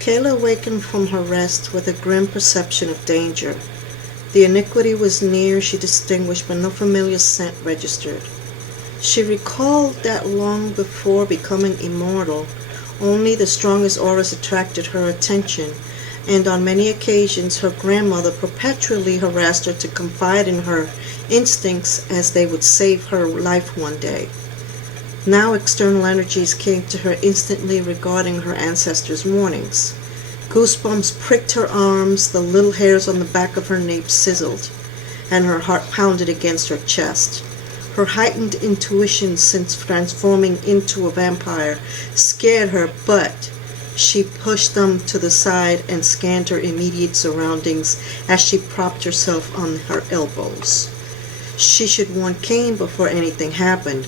Kayla awakened from her rest with a grim perception of danger. The iniquity was near, she distinguished, but no familiar scent registered. She recalled that long before becoming immortal, only the strongest auras attracted her attention, and on many occasions her grandmother perpetually harassed her to confide in her instincts as they would save her life one day. Now external energies came to her instantly regarding her ancestors' warnings. Goosebumps pricked her arms, the little hairs on the back of her nape sizzled, and her heart pounded against her chest. Her heightened intuition since transforming into a vampire scared her, but she pushed them to the side and scanned her immediate surroundings as she propped herself on her elbows. She should warn Cain before anything happened.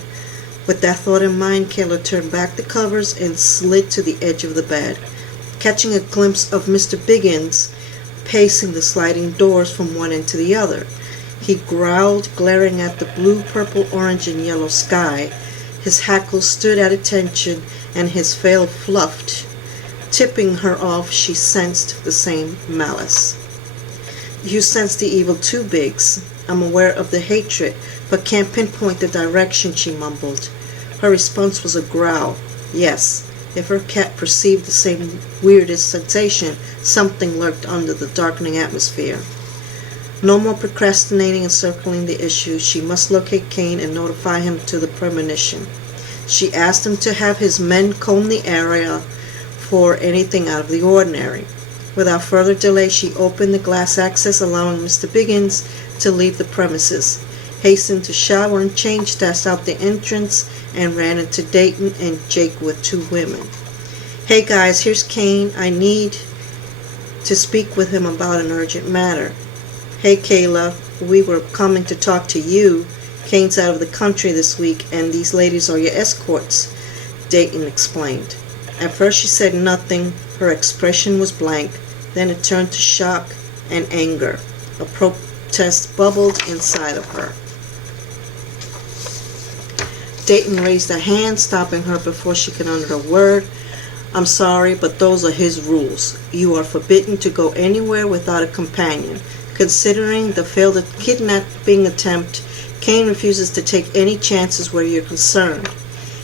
With that thought in mind, Kayla turned back the covers and slid to the edge of the bed, catching a glimpse of Mr. Biggins pacing the sliding doors from one end to the other. He growled, glaring at the blue, purple, orange, and yellow sky. His hackles stood at attention, and his veil fluffed. Tipping her off, she sensed the same malice. "You sense the evil too, Biggs. I'm aware of the hatred, but can't pinpoint the direction," she mumbled. Her response was a growl. Yes, if her cat perceived the same weirdest sensation, something lurked under the darkening atmosphere. No more procrastinating and circling the issue. She must locate Cain and notify him to the premonition. She asked him to have his men comb the area for anything out of the ordinary. Without further delay, she opened the glass access, allowing Mr. Biggins to leave the premises, hastened to shower and change, dashed out the entrance, and ran into Dayton and Jake with two women. "Hey guys, here's Cain. I need to speak with him about an urgent matter." "Hey Kayla, we were coming to talk to you. Cain's out of the country this week, and these ladies are your escorts," Dayton explained. At first she said nothing. Her expression was blank. Then it turned to shock and anger. A protest bubbled inside of her. Dayton raised a hand, stopping her before she could utter a word. "I'm sorry, but those are his rules. You are forbidden to go anywhere without a companion. Considering the failed kidnapping attempt, Cain refuses to take any chances where you're concerned.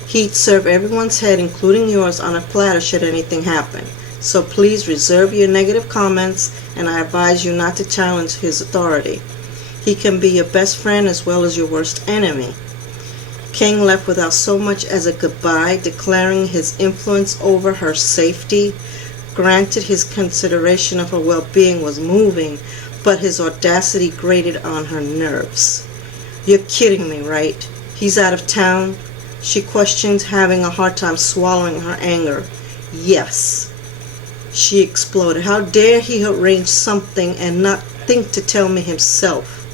He'd serve everyone's head, including yours, on a platter should anything happen. So please reserve your negative comments, and I advise you not to challenge his authority. He can be your best friend as well as your worst enemy." Cain left without so much as a goodbye, declaring his influence over her safety. Granted, his consideration of her well-being was moving, but his audacity grated on her nerves. "You're kidding me, right? He's out of town?" she questioned, having a hard time swallowing her anger. "Yes," she exploded. "How dare he arrange something and not think to tell me himself?"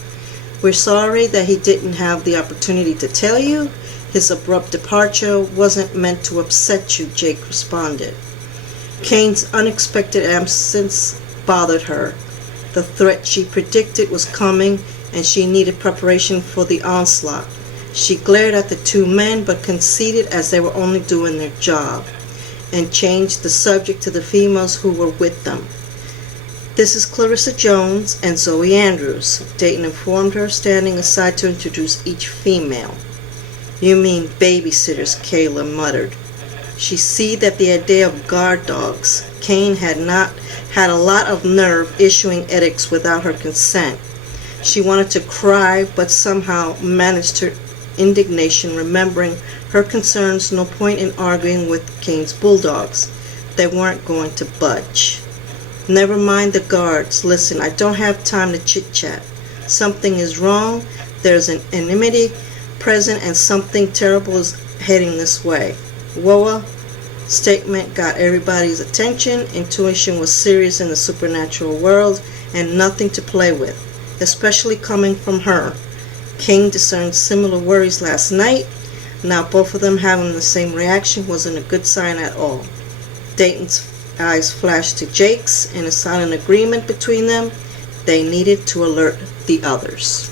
"We're sorry that he didn't have the opportunity to tell you. His abrupt departure wasn't meant to upset you," Jake responded. Cain's unexpected absence bothered her. The threat she predicted was coming, and she needed preparation for the onslaught. She glared at the two men, but conceded as they were only doing their job, and changed the subject to the females who were with them. "This is Clarissa Jones and Zoe Andrews," Dayton informed her, standing aside to introduce each female. "You mean babysitters," Kayla muttered. She seethed at the idea of guard dogs. Cain had not had a lot of nerve issuing edicts without her consent. She wanted to cry, but somehow managed her indignation, remembering her concerns. No point in arguing with Cain's bulldogs. They weren't going to budge. "Never mind the guards. Listen, I don't have time to chit-chat. Something is wrong. There's an enmity present, and something terrible is heading this way." Whoa! Statement got everybody's attention. Intuition was serious in the supernatural world, and nothing to play with, especially coming from her. Cain discerned similar worries last night. Now both of them having the same reaction wasn't a good sign at all. Dayton's eyes flashed to Jake's in a silent agreement between them. They needed to alert the others.